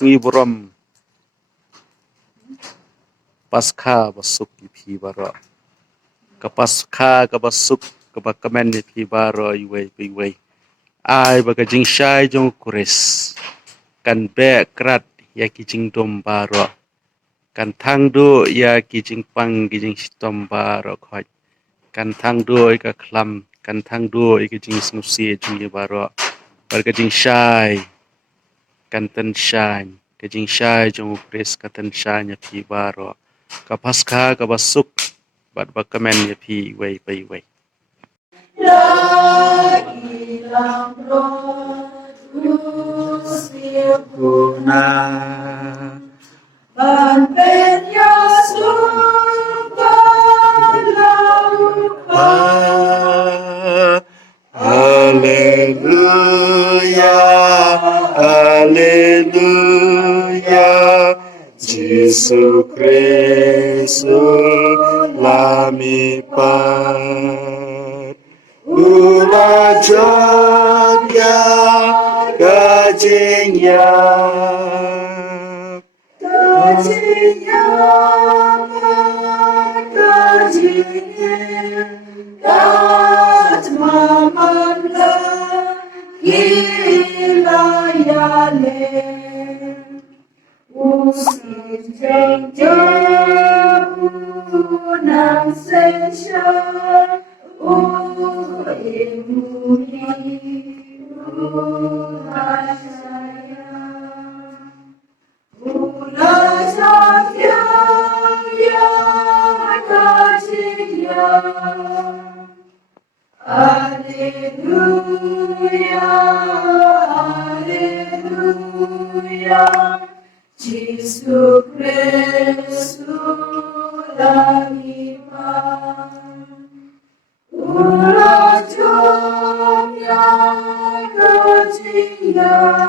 Sngi Buram Paskha Basuk Pi Baro Kapaskha Kabasuk Kabakamen Pi Baro Iway I baga Jingshai Jong Khrist Kan be krat ya kijing dom baro kan thang do ya kijing pang kijing stom baro khoj kan thang do ka khlam kan thang do kijing snusi jing baro bar kijing shai kan tan shai kijing shai jong Khrist ka tan shai nya pi baro ka paskha ka basuk bat bakamen ya pi way Lagi Puna Banpen Yesus Haleluya Haleluya Yesus Kristus lamipat Ula jogya gajinya gajinya gajmamala ilayale usin jang unang sensya Hallelujah, Jesus Christus lagi Ula jom yang kecil